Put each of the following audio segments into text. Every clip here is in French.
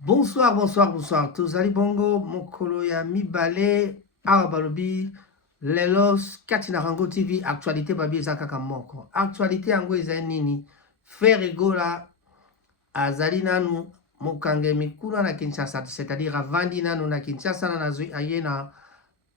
Bonsoir, bonsoir, bonsoir. Tozali bongo, mokolo ya mibale, awa balobi, lelos, kati na Rango TV, actualité babi eza kaka moko. Actualité yango eza nini? Ferregola, azali nanu, mokange mikuna na Kinshasa, c'est-à-dire avandi nanu na Kinshasa na nazui aye na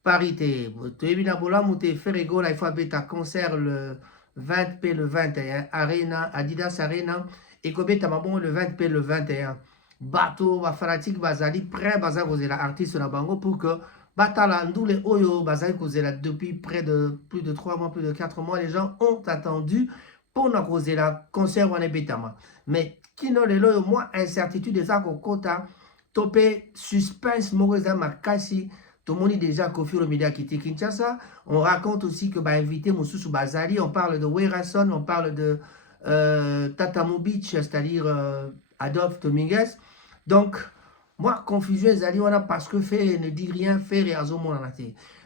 Paris te. Toyebi na bolamu te, Ferregola, il faut abeta concert le 20p, le 21, Arena, Adidas Arena, et kobeta mabongo le 20p, le 21. Bato bafanatique bazali prêt baza kozela artiste na bango pour que batala ndule oyo bazali kozela depuis près de plus de 3 mois, plus de 4 mois. Les gens ont attendu pour na kozela concert wana betama. Mais kino lelo oyo moi incertitude eza kokota topé suspense moko eza makasi. Tout le monde est déjà Koffi Olomide a quitté Kinshasa. On raconte aussi que bah invité Moussoussou Bazali. On parle de Werason, on parle de Tatamo Beach, c'est-à-dire Adolphe Dominguez. Donc, moi, confusion ezali wana parce que faire ne dit rien, faire et azomona na te.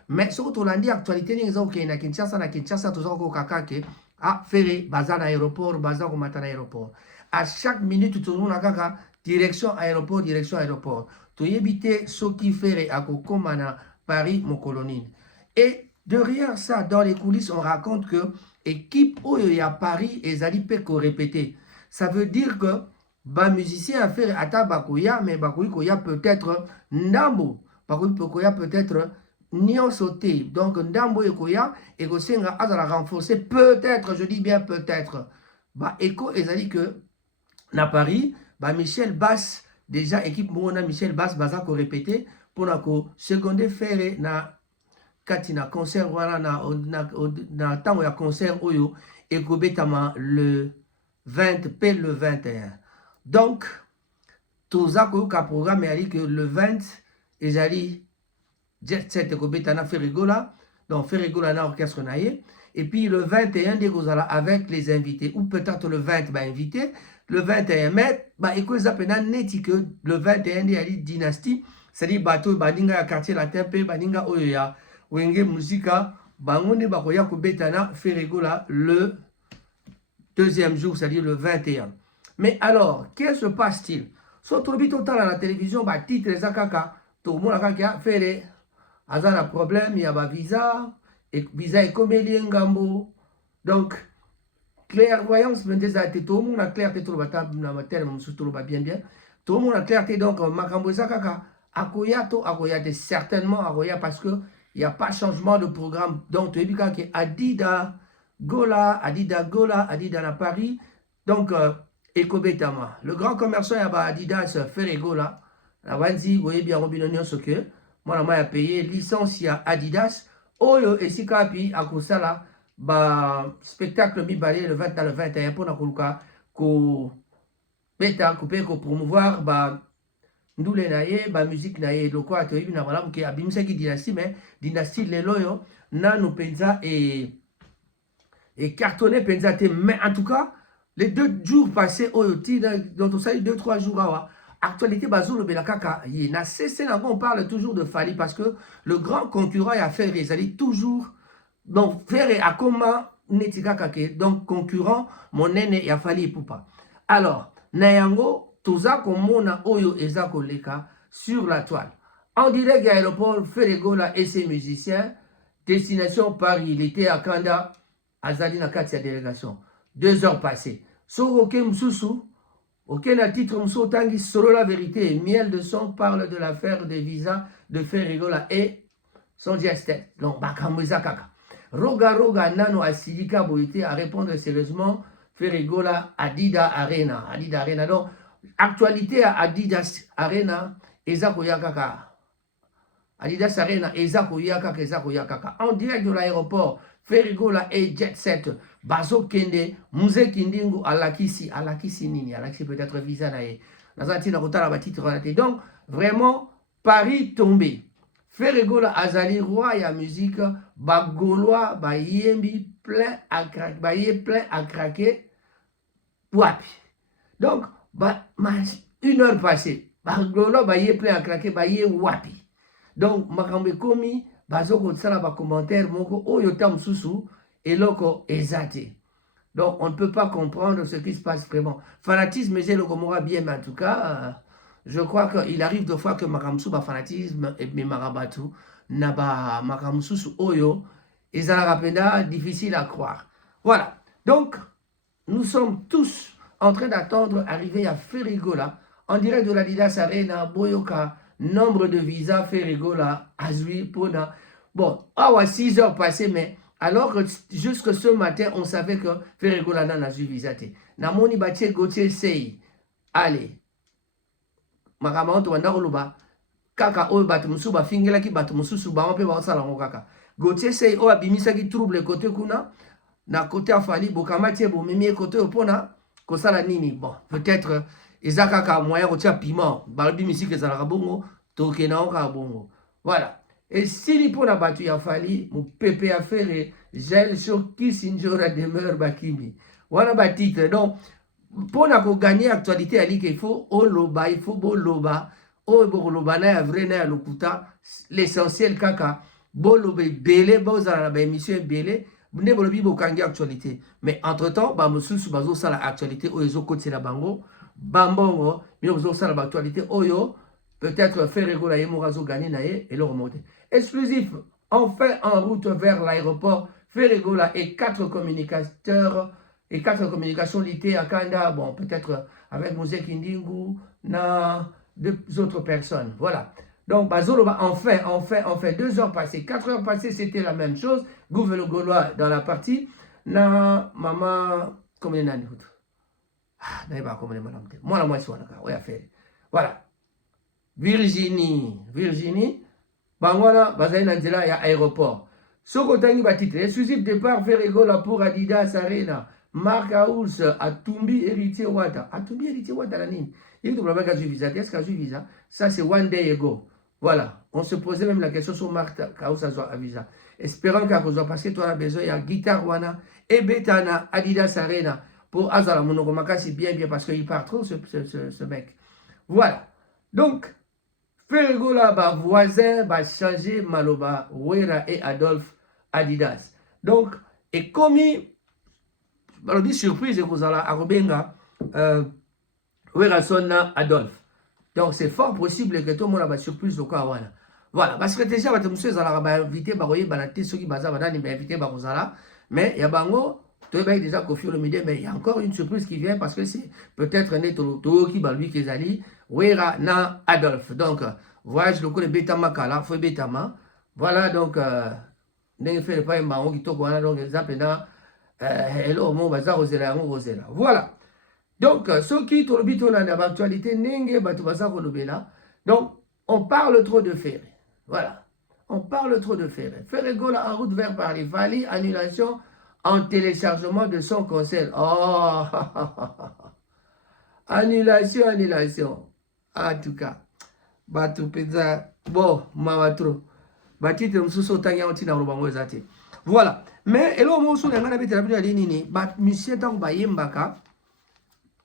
Mais ce que l'on dit actualité ni ezoko na Kinshasa tozoko kaka ke ah faire baza na aéroport, baza ko mata na aéroport. À chaque minute tout le monde kaka direction aéroport, direction aéroport. Toyebi te soki faire akokoma na Paris mon colonine. Et derrière ça, dans les coulisses, on raconte que équipe oyo ya Paris ezali pe ko répéter. Ça veut dire que ba musicien à faire ata bakoya mais bakoyi koya peut-être ndambo bakoyi koya peut-être nyonso te donc ndambo ekoya ekosenga azala renforcer peut-être je dis bien peut-être ba eko ezali que na Paris ba Michel Bass déjà équipe mona Michel Bass baza ko répéter pour na ko seconder faire na kati na concert wana na tango ya concert oyo ekobetama le 20 pe le 21. Donc, tout ça que programme est que le 20, ezali Jet Set Kobetana Ferregola, donc Ferregola na orchestre naie, et puis le 21 de Gozala avec les invités, ou peut-être le 20 bah invité, le 21 mai, bah écoute ça pena neti que le 21 de ali dynastie, c'est-à-dire bateau baninga quartier latin pe baninga oya, wenge musika, bangonde bakoya Kobetana Ferregola le deuxième jour, c'est-à-dire le 21. Mais alors, qu'est-ce se passe-t-il? Surtout total à la télévision, bah titre les akaka, tout le monde a fait un problème, il y a un visa, et visa est comme ngambo. Donc, clairvoyance, tout le monde a clarté, tout le monde bien bien. Tout le monde a clarté, donc, makambo zakaka, akoyate, certainement akoya, parce que il n'y a pas changement de programme. Donc, tu as dit Adida Gola, Adida na Paris. Donc, Ekobetama. Le grand commerçant yaba Adidas Ferregola. La wanzi, vous voyez bien, Robinonion Soke. Moi, la payé licence ya Adidas. Oyo, et si kapi, à Kosala, ba spectacle mi balé le 20 à le 21 pour na koluka, ko beta, ko promouvoir, ba ndule na ye, ba musique na ye, loko a toyebi na malamu ke abimisa ki dynastie, mais dynastie leloyo, nanu penza et cartonné Penzate. Mais en tout cas, les 2 jours passés, dans tout ça, 2-3 jours, actualité, Bazo, le Belakaka, on parle toujours de Fali parce que le grand concurrent a fait Rezali toujours. Donc, faire Akoma, Netikakake, donc concurrent, mon aîné, a Fali Poupa. Alors, Nayango, Toza, Komona, Oyo, Ezako Leka, sur la toile. En direct à l'aéroport, Ferregola et ses musiciens, destination Paris, il était à Kanda. Azali na kati ya délégation. 2 heures passées. So ok msusu, ok na titre mso tangi solo la vérité. Miel de son parle de l'affaire des visas de Ferregola et son gestet. Donc bakamweza kaka. Roga nano asidika boité à répondre sérieusement. Ferregola Adida Arena. Adida Arena. Donc actualité à Adidas Arena. Ezako yakaka. Adidas Arena. Ezako yakaka. En direct de l'aéroport. Ferregola et Jet Set, Bazo Kende, Mouze Kindingu, Alakisi nini, Alakisi peut-être visa nae. Nazati na kotala ba titre na te. Donc, vraiment, Paris tombé. Ferregola Azali roi ya musique, ba Gaulois, ba yembi plein à craquer, ba yé plein à craquer, wapi. Donc, ba 1 heure passée, ba Gaulois, ba yé plein à craquer, ba yé wapi. Donc, makambe komi, bazoko tsala ba commentaire moko oyo tam susu eloko ezate. Donc on ne peut pas comprendre ce qui se passe vraiment. Fanatisme j'ai le komora bien mais en tout cas je crois qu'il arrive deux fois que Makamsu ba fanatisme et Marabatu n'a pas Makamsu sous Oyo et Zalapenda difficile à croire. Voilà. Donc, nous sommes tous en train d'attendre arriver à Ferrigola en direct de l'Adidas Arena, Boyoka, nombre de visas Ferrigola, Azui, Pona. Bon, 6 heures passées, mais alors que jusque ce matin, on savait que Ferrigola n'a pas visa. Namoni Batie Gauthier Sey, allez, Makamanto Wandakoluba, Kaka Oyo Batumusu, Bafingela ki Batumusu, Bampe Bansala Kaka. Gauthier Sey, Oya Bimisa qui trouble côté Kuna, na côté Afali, Bokamati, Bomimi, côté Opona, Kosala Nini. Bon, peut-être, Ezaka moyen de tirer piment, Balbi Missi que Zala Bongo, Tokena Bongo. Voilà. Et si les pour la battu Afali, mon pépé a fait gel sur qui Sinjora demeure Bakimi. Voilà ma titre. Donc, pour gagner l'actualité, il faut Oloba, il faut Boloba, Oloba, na vrai na lokuta, l'essentiel kaka, Boloba, Bele, Bozala, émission Bele, ne bolobi bokangi actualité. Mais entre-temps, ba mususu bazo sala actualité, oyo côté la bango, bambongo, mais bazo sala actualité, oyo, peut-être faire rigoler Yemorazo gagner naé et le remonter. Exclusif, enfin en route vers l'aéroport, Ferregola et 4 communicateurs et 4 communications litées à Kanda, bon, peut-être avec Mosé Kindingu, na deux autres personnes. Voilà. Donc, Bazoloba, enfin, 2 heures passées, 4 heures passées, c'était la même chose. Gouverneur Gaulois dans la partie. Na, maman, comment est-ce que ah, n'ayez comment madame. Moi, la moitié, on a fait. Voilà. Virginie, Bangola, Bazaïna Nzela, il y a aéroport. Sokotangi Batite, exclusif départ Ferregola pour Adidas Arena. Marc Aous, Atumbi Héritier Wata. Atumbi Héritier Wata, la ligne. Il y a un visa. Qu'est-ce qu'il y a un visa? Ça, c'est one day ago. Voilà. On se posait même la question sur Marc Aous à visa. Espérons qu'à cause parce que tu as besoin, il y a Guitar Wana et Betana, Adidas Arena. Pour Azala Monokomaka, c'est bien parce qu'il part trop, ce mec. Voilà. Donc, Ferregola, voisin, va changer Maloba, Wera et Adolphe Adidas. Donc, et comme il surprise, vous allez à Robenga, Wera Sonna Adolphe. Donc, c'est fort possible que tout le monde ait surprise au cas où. Voilà, parce que déjà, vous allez inviter, ceux qui sont invité, mais il y a Bango, tu es déjà confié le midi, mais il y a encore une surprise qui vient parce que c'est peut-être Neto qui va lui qui est Wera na Adolphe. Donc, voyage le coup de Betama Kala, faut Betama. Voilà, donc, n'est fait pas un baron qui toque, donc, les appels hello, mon bazar, Rosela. Voilà. Donc, ceux qui ont le l'actualité, Nenge, Batubasa, Rolobela. Donc, on parle trop de Ferré. Voilà. On parle trop de Ferré. Ferré Gola en route vers Paris. Vali, annulation en téléchargement de son conseil. Oh, annulation. En tout cas, Batu Pizza, bon, Mamatro. Batite Msuso Tanya Antina Robango Zate. Voilà. Mais, et là, on se dit, monsieur Tang Bayembaka,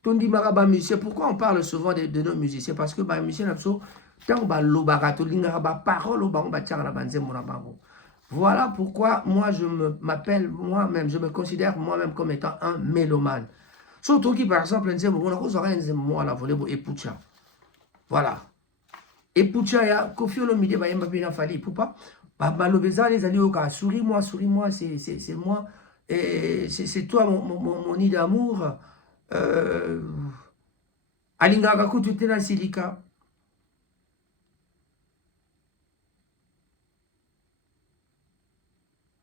Tondi Maraba musicien, pourquoi on parle souvent de nos musiciens? Parce que les musiciens, tant que parole au bango, voilà pourquoi moi je m'appelle moi-même, je me considère moi-même comme étant un mélomane. Surtout qui, par exemple, moi la volée et Pucha. Voilà. Et Pucha, il y a Kofi Olomide, il a fallu, pourquoi? Les alliés au cas, souris-moi, c'est moi, c'est toi mon nid d'amour. Alingaka kutu tena silika.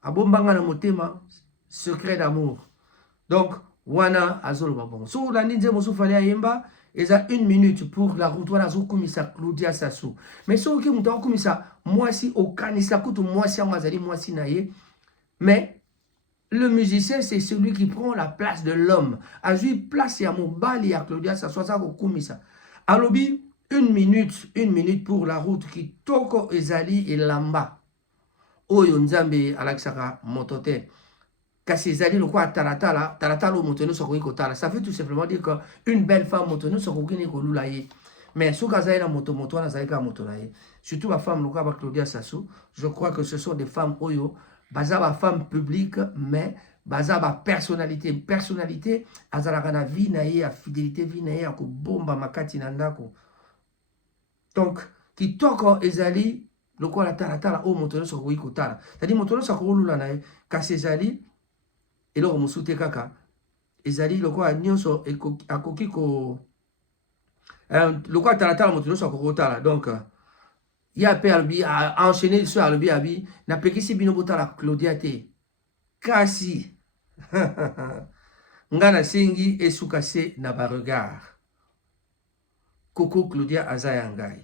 Abombanga na motema, secret d'amour. Donc, wana azolo babon. So la ninja mosu fali ayemba, eza 1 minute pour la route wana zo komisa Claudia Sassou. Mais so ki muta komisa mwasi okanisa kutu mwasi amazali mwasi na ye. Mais le musicien, c'est celui qui prend la place de l'homme. A lui place ya mobali ya Claudia Sassou ça ko komisa. Alobi 1 minute pour la route qui toko ezali elamba. Oyo nzambe alaksaka motote. Kasi ezali lokwa talatala motono sokoki kotala. Ça veut tout simplement dire qu'une belle femme motono sokoki ne kolula ye. Mais soka zali na moto na zali ka moto na ye. Surtout la femme lokwa ba Claudia Sassou, je crois que ce sont des femmes oyo baza ba femme publique mais baza ba personnalité azalaka na vie na ye, a fidélité vie na ye, ko bomba makati na ndako. Donc, kitoko ezali lokola tala o moto nyonso akoki kotala. C'est-à-dire moto nyonso akolula na ye kasi ezali eloko mosusu te kaka ezali lokola nyonso akoki ko lokola tala moto nyonso akoki kotala. Donc ya pe alobi enchaîner so alobi abi napekisi bino botala Claudia te kasi nga nasengi esuka se na baregard koko Claudia aza ya ngai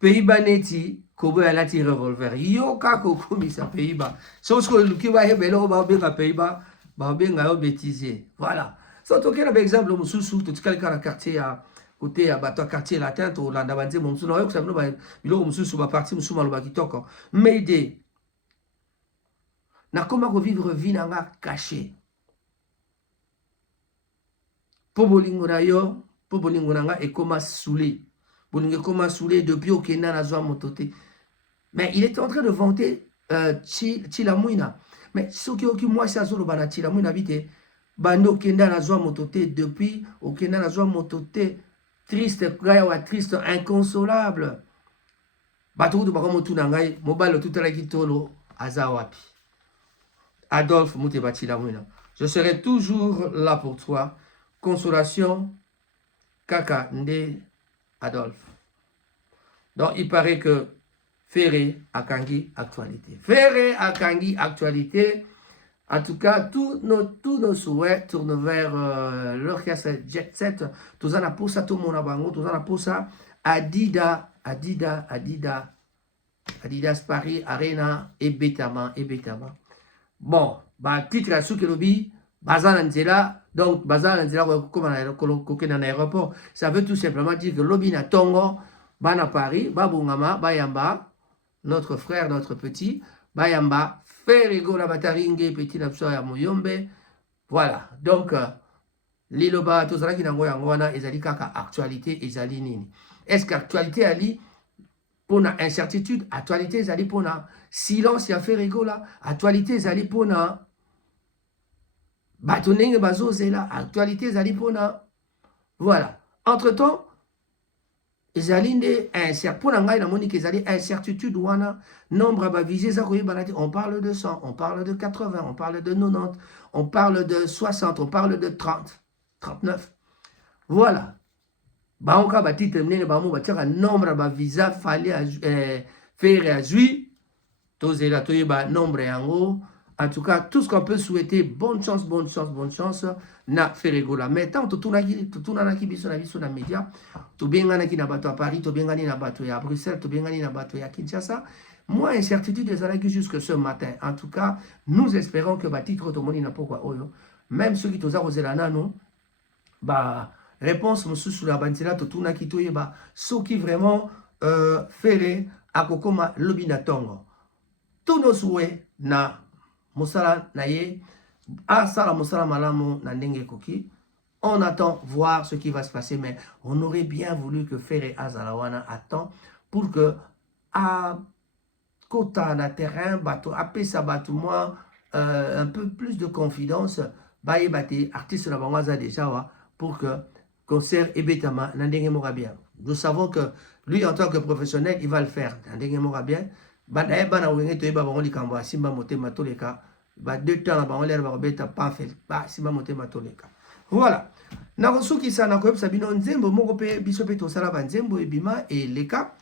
Pays-Bas neti kobo alati revolver yo kaka okomisa Pays-Bas soki oluki bayeba eloko babenga Pays-Bas babenga yo bêtisier. Voilà, so tokena baexemple mosusu totikali kaka na quartier ya côté ya bato ya quartier latin tolanda banzembo mosusu na oyokosa bino biloko mosusu baparti mosusu maloba kitoko mayde nakoma kovivre vie na nga caché po bolingo na yo po bolingo na nga ekoma saoulé bolingo ekoma saoulé depuis okenda na zwa moto te. Mais il était en train de vanter Chilamwina. Mais soki oki mwasi azoloba na Chilamwina bite bandi okenda na zwa moto te depuis okenda na zwa moto te triste gaya wa triste inconsolable bato kutu bakomotuna ngai mobali otutalaki tolo aza wapi Adolphe Muteba Chilamwina. Je serai toujours là pour toi. Consolation Kaka Nde Adolphe. Donc il paraît que Ferré Akangi actualité. Ferré Akangi actualité. En tout cas, tous nos souhaits tournent vers l'orchestre Jet Set. Tous en a pour ça, tout le monde a bango. Tous en a pour ça. Adidas Paris, Arena et Betama. Bon, bah, titre à Soukelobi, Bazan Nzela. Donc, Bazan Nzela, comme on a un aéroport, ça veut tout simplement dire que Lobina Tongo, Bana Paris, Babungama, Bayamba, notre frère, notre petit, Bayamba, Ferrego la Bataringue, petit Napsoya Moyombe. Voilà. Donc, Liloba, tout ça qui n'a pas ezali kaka actualité, ezali nini. Est-ce qu'actualité ali pour na incertitude, actualité ezali pour na silence ya Ferrego la, actualité ezali pour na batonenge bazozela, actualité ezali pour na. Voilà. Entre-temps, ezali nde pour na ngai na moni ezali incertitude wana nombre ba visé za koyeba na on parle de 100, on parle de 80, on parle de 90, on parle de 60, on parle de 30, 39. Voilà. Baonka ba titre mnene ba mo ba tira nombre ba visa fallait faire azui tozela toyeba nombre yango. En tout cas, tout ce qu'on peut souhaiter, bonne chance, na Ferregola. Mais tant que tout na biso na média, tout bien na bato à Paris, tout bien na bato à Bruxelles, tout bien na bato à Kinshasa. Moi, incertitude des années jusque ce matin. En tout cas, nous espérons que ba titre automoni na pourquoi oyo. Même ceux qui toza rozela nano, ba réponse musu sur la banzela tout na kitoye ba ceux qui vraiment ferré akokoma lobina tongo. Tous nos souhaits na Moussala Naye, Asala Moussala Malamo Nandenge Koki. On attend voir ce qui va se passer, mais on aurait bien voulu que Ferré Azalawana attend pour que à Kota na terrain, bateau, à Pessa bateau, moi, un peu plus de confidence, Baye Bate, artiste la Bangaza déjà, pour que concert et Betama Nandenge Mora bien. Nous savons que lui, en tant que professionnel, il va le faire. Nandenge Mora bien. Badaye bana wenge toyeba bango likambo simba motema toleka ba deux temps bango lere ba beta pas fait ba simba motema toleka. Voilà. Na kosuki sana ko yebisa bino nzembo moko pe biso pe tosala ba nzembo ebima et leka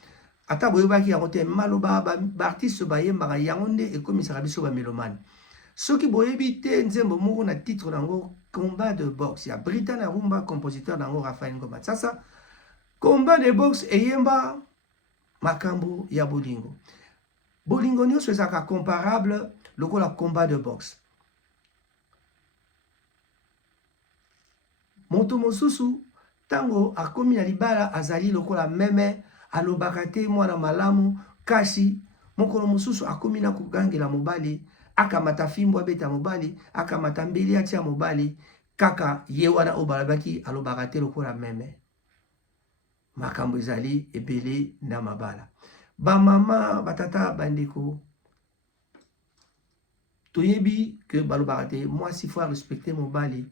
ata boyeba ki yango te maloba ba artiste ba yemba yango nde ekomisaka biso ba mélomane. Soki boyebi te nzembo moko na titre nango combat de boxe ya Britan Arumba compositeur nango Raphaël Ngoma. Sasa combat de boxe eyemba makambo ya bolingo. Bolingo nyonso ezaka comparable lokola combat de boxe. Moto mosusu tango akomi na libala azali lokola meme alobaka te mwana malamu kasi mokolo mosusu akomi na kogangela mobali akamata fimbo abeta mobali akamata mbeli atia mobali kaka ye wana obalabaki alobaka te lokola meme. Makambo ezali ebele na mabala. Ba mama, batata, bandeko, toyebi que balobarte, moi s'il faut respecter mon bali,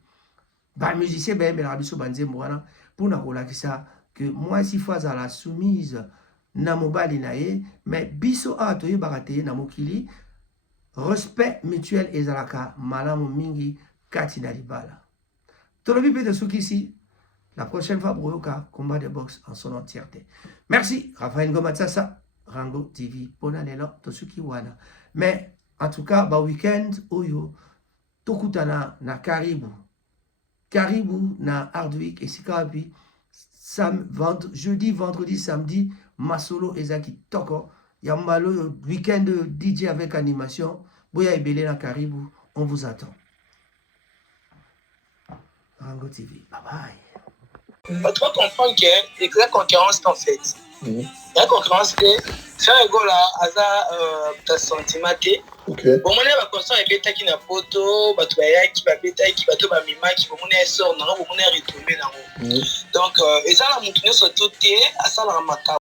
ba musicien ben mais la biso banze moana pour na kola kisa que moi si fois à la soumise na mobali na ye mais biso a to yebaka te na mokili respect mutuel ezalaka malamu mingi kati na libala tolobi pe de soki ici la prochaine fois boyoka combat de boxe en son entièreté. Merci Raphaël Ngomatsasa Rango TV pona lelo to soki wana mais en tout cas ba weekend oyo tokutana na Karibu na Hardwick et Sikapi jeudi, vendredi, samedi, Masolo Ezaki Toko. Yambalo week-end DJ avec animation. Boya Ebele na Karibu, on vous attend. Rango TV, bye bye. Tu dois comprendre qu'il y a la concurrence en fait. Il y a la concurrence que ça rigole à ta sentiment. Bon, on a constant et bêta qui n'a pas to, batouaya qui va bêta qui va to bamima qui va monnaie sort, on a retourné dans. Donc, et ça la montagne sur tout à ça la maka.